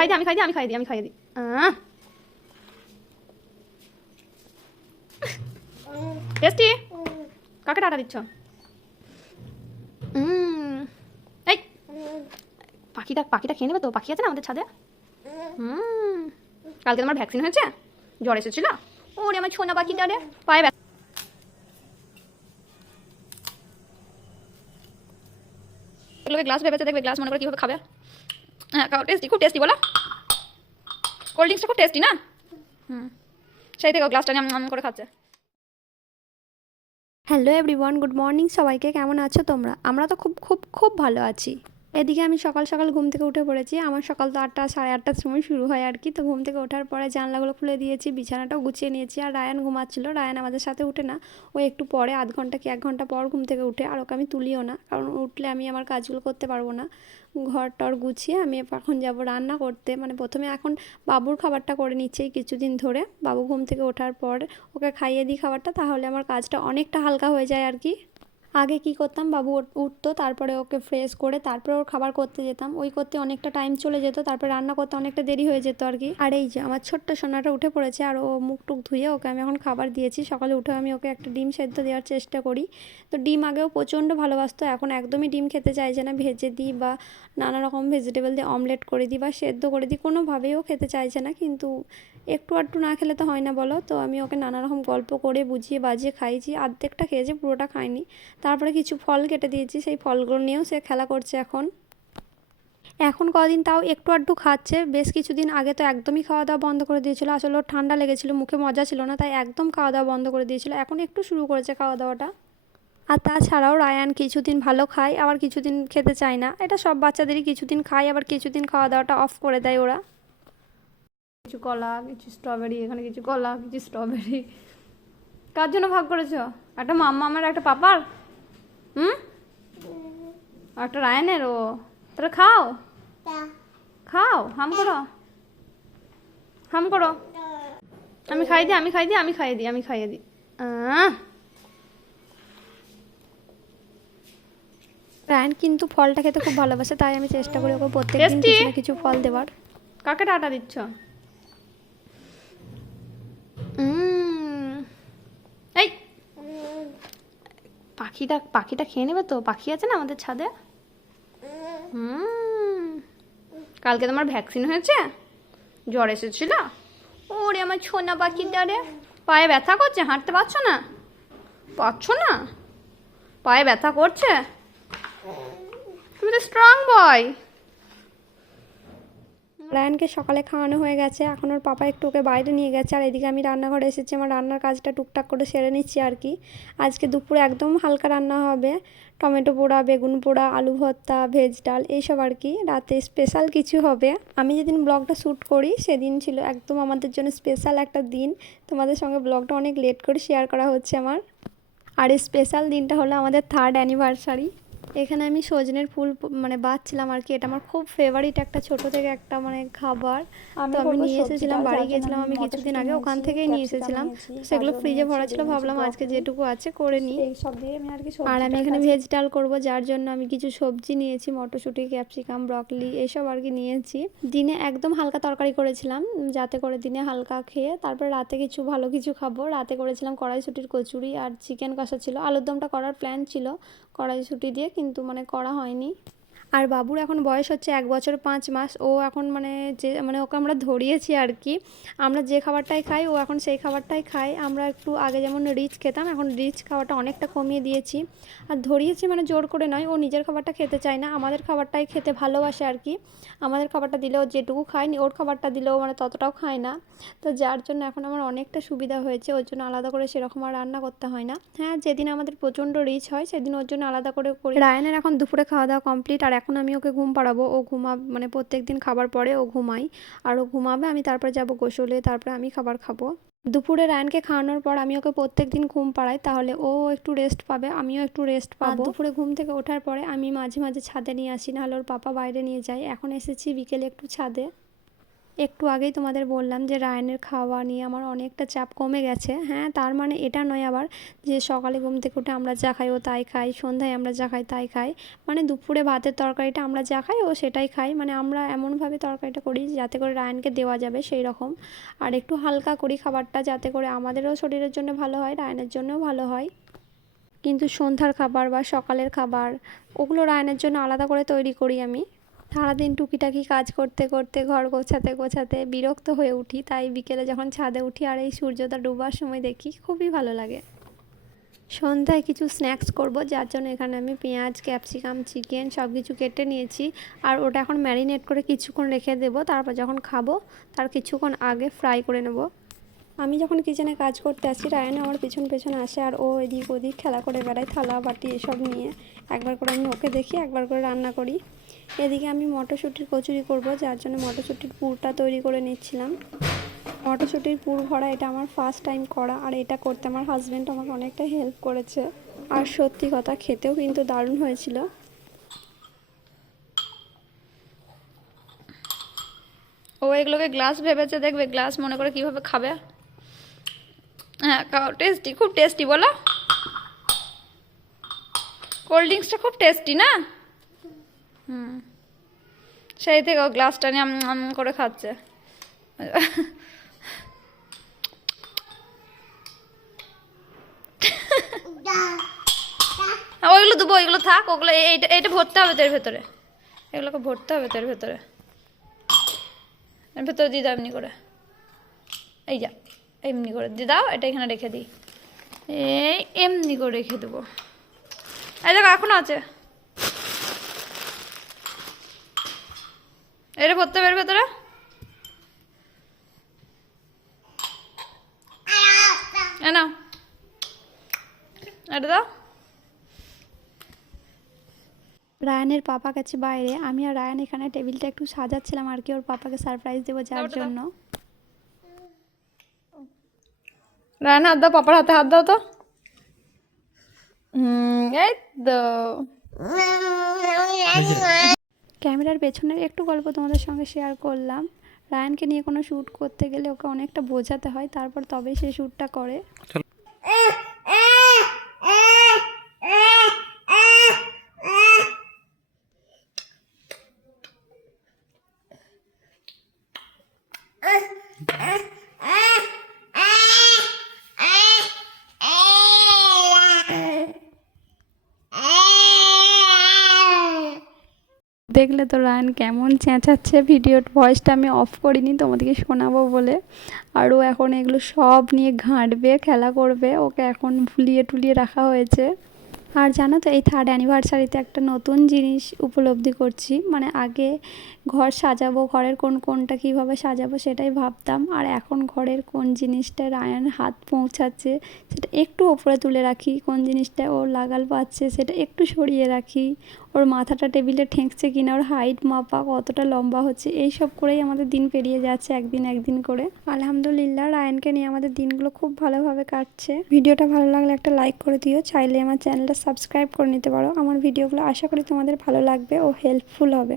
খাই দিই আমি খাই দিই আমি খাই দিই আমি খাই দিই টেস্টি কাকে টাটা দিচ্ছ? এই। পাখিটা পাখিটা খেয়ে নেবে তো? পাখি আছে না আমাদের ছাদে? হুম কালকে তোমার ভ্যাকসিন হয়েছে? জ্বর এসেছিল? ওরে আমার ছোনা পাখিটা রে। পায়ে এগুলোকে গ্লাস ভেবেছে দেখবে গ্লাস মনে করে কীভাবে খাবে? হ্যাঁ খাও টেস্টি খুব টেস্টি বলো। কোল্ড ড্রিঙ্কসটা খুব টেস্টি না? হুম। সেই থেকে গ্লাসটা নিয়ে আম করে খাচ্ছে। হ্যালো এভরিওয়ান গুড মর্নিং সবাইকে কেমন আছো তোমরা? আমরা তো খুব খুব খুব ভালো আছি। এদিকে আমি সকাল সকাল ঘুম থেকে উঠে পড়েছি। আমার সকাল তো আটটা সাড়ে আটটার সময় শুরু হয় আর কি। তো ঘুম থেকে ওঠার পরে জানলাগুলো খুলে দিয়েছি বিছানাটাও গুছিয়ে নিয়েছি আর রায়ান ঘুমাচ্ছিল। রায়ান আমাদের সাথে উঠে না ও একটু পরে আধ ঘণ্টা কি এক ঘণ্টা পর ঘুম থেকে উঠে। আর ওকে আমি তুলিও না কারণ উঠলে আমি আমার কাজগুলো করতে পারব না। ঘর টর গুছিয়ে আমি এখন যাব রান্না করতে। মানে প্রথমে এখন বাবুর খাবারটা করে নিচ্ছি কিছুদিন ধরে। বাবু ঘুম থেকে ওঠার পর ওকে খাইয়ে দিই খাবারটা, তাহলে আমার কাজটা অনেকটা হালকা হয়ে যায় আর কি। আগে কি করতাম? বাবু উঠ- উঠতো, তারপরে ওকে ফ্রেশ করে তারপরে ওর খাবার করতে যেতাম। ওই করতে অনেকটা টাইম চলে যেত, তারপরে রান্না করতে অনেকটা দেরি হয়ে যেত আর কি। আর এই যে আমার ছোট্ট সোনাটা উঠে পড়েছে আর ও মুখ টুক ধুয়ে ওকে আমি এখন খাবার দিয়েছি। সকালে উঠে আমি ওকে একটা ডিম সেদ্ধ দেওয়ার চেষ্টা করি। তো ডিম আগেও প্রচণ্ড ভালোবাসতো, এখন একদমই ডিম খেতে চাইছে না, ভেজে দিই বা নানা রকম ভেজিটেবল দিয়ে অমলেট করে দিই বা সেদ্ধ করে দিই, কোনোভাবেই ও খেতে চাইছে না, কিন্তু একটু আধটু না খেলে তো হয় না বলো। তো আমি ওকে নানা রকম গল্প করে বুঝিয়ে বাজিয়ে খাইয়েছি। অর্ধেকটা খেয়েছে, পুরোটা খায়নি তারপরে কিছু ফল কেটে দিয়েছি, সেই ফলগুলো নিয়েও সে খেলা করছে এখন। এখন কদিন তাও একটু আধটু খাচ্ছে, বেশ কিছুদিন আগে তো একদমই খাওয়া দাওয়া বন্ধ করে দিয়েছিল, আসলে ওর ঠান্ডা লেগেছিল, মুখে মজা ছিল না, তাই একদম খাওয়া দাওয়া বন্ধ করে দিয়েছিল, এখন একটু শুরু করেছে খাওয়া দাওয়াটা। আর তাছাড়াও রায়ান কিছুদিন ভালো খায়, আবার কিছুদিন খেতে চায় না, এটা সব বাচ্চাদেরই কিছুদিন খায়, আবার কিছুদিন খাওয়া দাওয়াটা অফ করে দেয় ওরা। কিছু কলা, কিছু স্ট্রবেরি এখানে কিছু কলা, কিছু স্ট্রবেরি কার জন্য ভাগ করেছ? একটা মাম্মা আমার একটা পাপার? হুম? একটা রায়নের ও। তাহলে খাও। খাও হাম করো। হাম করো। আমি খাই দিই আমি খাই দিই আমি খাইয়ে দিই আমি খাইয়ে দিই আহ। রায়ান কিন্তু ফলটা খেতে খুব ভালোবাসে তাই আমি চেষ্টা করি ওকে? কিছু কিছু ফল দেওয়ার। কাকে টাটা দিচ্ছ উম, এই পাখিটা পাখিটা খেয়ে নেবে তো? পাখি আছে না আমাদের ছাদে? হুম। কালকে তোমার ভ্যাকসিন হয়েছে? জ্বর এসেছিল? ওরে আমার ছোনা পাখিটা রে। পায়ে ব্যথা করছে? হাঁটতে পারছ না? পারছ না? পায়ে ব্যথা করছে? তুমি তো স্ট্রং বয় রায়ানকে সকালে খাওয়ানো হয়ে গেছে। এখন ওর পাপা একটু ওকে বাইরে নিয়ে গেছে। আর এদিকে আমি রান্নাঘরে এসেছি। আমার রান্নার কাজটা টুকটাক করে সেরে নিচ্ছি আর কি। আজকে দুপুরে একদম হালকা রান্না হবে। টমেটো পোড়া, বেগুন পোড়া, আলু ভর্তা, ভেজ ডাল, এইসব আর কি। রাতে স্পেশাল কিছু হবে। আমি যেদিন ব্লগটা শ্যুট করি, সেদিন ছিল একদম আমাদের জন্য স্পেশাল একটা দিন। তোমাদের সঙ্গে ব্লগটা অনেক লেট করে শেয়ার করা হচ্ছে আমার। আর স্পেশাল দিনটা হলো আমাদের থার্ড অ্যানিভার্সারি এখানে আমি সজনের ফুল মানে বাঁচছিলাম আর কি। এটা আমার খুব ফেভারিট একটা ছোট থেকে একটা মানে খাবার। তো আমি নিয়ে এসেছিলাম বাড়ি গিয়েছিলাম আমি কিছুদিন আগে ওখান থেকেই নিয়ে এসেছিলাম। সেগুলো ফ্রিজে ভরা ছিল ভাবলাম আজকে যেটুকু আছে করে নিই। আর আমি এখানে ভেজ ডাল করব যার জন্য আমি কিছু সবজি নিয়েছি মটরশুঁটি ক্যাপসিকাম ব্রকলি এসব আর কি নিয়েছি। দিনে একদম হালকা তরকারি করেছিলাম যাতে করে দিনে হালকা খেয়ে তারপরে রাতে কিছু ভালো কিছু খাব। রাতে করেছিলাম কড়াইশুটির কচুরি আর চিকেন কষা ছিল। আলুর দমটা করার প্ল্যান ছিল। কড়াইশুটি দিয়ে কিন্তু মানে করা হয়নি। আর বাবুর এখন বয়স হচ্ছে এক বছর পাঁচ মাস। ও এখন মানে যে মানে ওকে আমরা ধরিয়েছি আর কি। আমরা যে খাবারটাই খাই, ও এখন সেই খাবারটাই খায়। আমরা একটু আগে যেমন রিচ খেতাম, এখন রিচ খাওয়াটা অনেকটা কমিয়ে দিয়েছি। আর ধরিয়েছি মানে জোর করে নয়, ও নিজের খাবারটা খেতে চায় না। আমাদের খাবারটাই খেতে ভালোবাসে আর কি। আমাদের খাবারটা দিলেও যেটুকু খায়নি ওর খাবারটা দিলেও মানে ততটাও খায় না। তো যার জন্য এখন আমার অনেকটা সুবিধা হয়েছে, ওর জন্য আলাদা করে সেরকম আর রান্না করতে হয় না। হ্যাঁ যেদিন আমাদের প্রচণ্ড রিচ হয়, সেদিন ওর জন্য আলাদা করে রায়নের এখন দুপুরে খাওয়া দাওয়া কমপ্লিট, আর এখন আমি ওকে ঘুম পাড়াবো। ও ঘুমা মানে প্রত্যেক দিন খাবার পরে ও ঘুমাই আর ও ঘুমাবে আমি তারপরে যাব গোসলে তারপরে আমি খাবার খাব। দুপুরে রায়নকে খাওয়ানোর পর আমি ওকে প্রত্যেক দিন ঘুম পাড়াই তাহলে ও একটু রেস্ট পাবে আমিও একটু রেস্ট পাবো। দুপুরে ঘুম থেকে ওঠার পরে আমি মাঝে মাঝে ছাদে নিয়ে আসি নাহলে ওর পাপা বাইরে নিয়ে যাই এখন এসেছি বিকেলে একটু ছাদে। একটু আগেই তোমাদের বললাম যে রায়নের খাওয়া নিয়ে আমার অনেকটা চাপ কমে গেছে। হ্যাঁ তার মানে এটা নয় আবার যে সকালে ঘুম থেকে উঠে আমরা যা খাই ও তাই খাই, সন্ধ্যায় আমরা যা খাই তাই খাই। মানে দুপুরে ভাতের তরকারিটা আমরা যা খাই ও সেটাই খাই। মানে আমরা এমনভাবে তরকারিটা করি যাতে করে রায়নকে দেওয়া যাবে সেই রকম। আর একটু হালকা করি খাবারটা যাতে করে আমাদেরও শরীরের জন্য ভালো হয়, রায়নের জন্যও ভালো হয়। কিন্তু সন্ধ্যার খাবার বা সকালের খাবার, ওগুলো রায়নের জন্য আলাদা করে তৈরি করি আমি। সারাদিন টুকিটাকি কাজ করতে করতে, ঘর গোছাতে গোছাতে বিরক্ত হয়ে উঠি। তাই বিকেলে যখন ছাদে উঠি আর এই সূর্যটা ডুবার সময় দেখি খুবই ভালো লাগে। সন্ধ্যায় কিছু স্ন্যাক্স করব, যার জন্য এখানে আমি পেঁয়াজ, ক্যাপসিকাম, চিকেন সব কিছু কেটে নিয়েছি। আর ওটা এখন ম্যারিনেট করে কিছুক্ষণ রেখে দেবো, তারপর যখন খাব তার কিছুক্ষণ আগে ফ্রাই করে নেব। আমি যখন কিচেনে কাজ করতে আসি, রায়ন আমার পিছন পেছন আসে আর ও এদিক ওদিক খেলা করে বেড়ায়, থালা, বাটি এসব নিয়ে। একবার করে আমি ওকে দেখি, একবার করে রান্না করি। এদিকে আমি মটরশুঁটির কচুরি করব, যার জন্য মটরশুঁটির পুরটা তৈরি করে নিচ্ছিলাম। মটরশুঁটির পুর ভরা, এটা আমার ফার্স্ট টাইম করা, আর এটা করতে আমার হাজব্যান্ড আমাকে অনেকটা হেল্প করেছে। আর সত্যি কথা, খেতেও কিন্তু দারুণ হয়েছিল। ও এগুলোকে গ্লাস ভেবেছে, দেখবে গ্লাস মনে করে কীভাবে খাবে। হ্যাঁ টেস্টি খুব টেস্টি বলো। কোল্ড ড্রিঙ্কসটা খুব টেস্টি না? হুম। সেই থেকে গ্লাসটা নিয়ে আম করে খাচ্ছে। ওইগুলো দেবো ওইগুলো থাক, ওগুলো এইটা এইটা ভরতে হবে তোর ভেতরে। এগুলোকে ভরতে হবে তোর ভেতরে। এর ভেতরে দিয়ে দাও এমনি করে। এই যা, এমনি করে। দিয়ে দাও, এটা এখানে রেখে দিই। এই এমনি করে রেখে দেবো। এই দেখো, এখনও আছে। এটা ভরতে এ নাও। এটা দাও। রায়ানের পাপা কাছে বাইরে। আমি আর রায়ান এখানে টেবিলটা একটু সাজাচ্ছিলাম আর কি ওর পাপাকে সারপ্রাইজ দেবো যার। জন্য। রায়ন হাত দাও পাপার হাতে হাত দাও তো। এই তো। ক্যামেরার পেছনের একটু গল্প তোমাদের সঙ্গে শেয়ার করলাম। রায়ানকে নিয়ে কোনো শ্যুট করতে গেলে ওকে অনেকটা বোঝাতে হয়, তারপর তবেই সে শ্যুটটা করে। দেখলে তো রায়ান কেমন চেঁচাচ্ছে ভিডিওর ভয়েসটা আমি অফ করিনি, তোমাদেরকে শোনাবো বলে। আর ও এখন এগুলো সব নিয়ে ঘাঁটবে, খেলা করবে, ওকে এখন ভুলিয়ে টুলিয়ে রাখা হয়েছে। আর জানো তো, এই থার্ড অ্যানিভার্সারিতে একটা নতুন জিনিস উপলব্ধি করছি। মানে আগে ঘর সাজাবো, ঘরের কোন কোনটা কীভাবে সাজাবো সেটাই ভাবতাম। আর এখন ঘরের কোন জিনিসটা রায়ান হাত পৌঁছাচ্ছে সেটা একটু ওপরে তুলে রাখি, কোন জিনিসটা ওর লাগাল পাচ্ছে সেটা একটু সরিয়ে রাখি। ওর মাথাটা টেবিলে ঠেকছে কিনা, ওর হাইট মাপা কতটা লম্বা হচ্ছে এই সব করেই আমাদের দিন পেরিয়ে যাচ্ছে একদিন একদিন করে। আলহামদুলিল্লাহ, রায়নকে নিয়ে আমাদের দিনগুলো খুব ভালোভাবে কাটছে। ভিডিওটা ভালো লাগলে একটা লাইক করে দিও, চাইলে আমার চ্যানেলটা সাবস্ক্রাইব করে নিতে পারো। আমার ভিডিওগুলো আশা করি তোমাদের ভালো লাগবে ও হেল্পফুল হবে।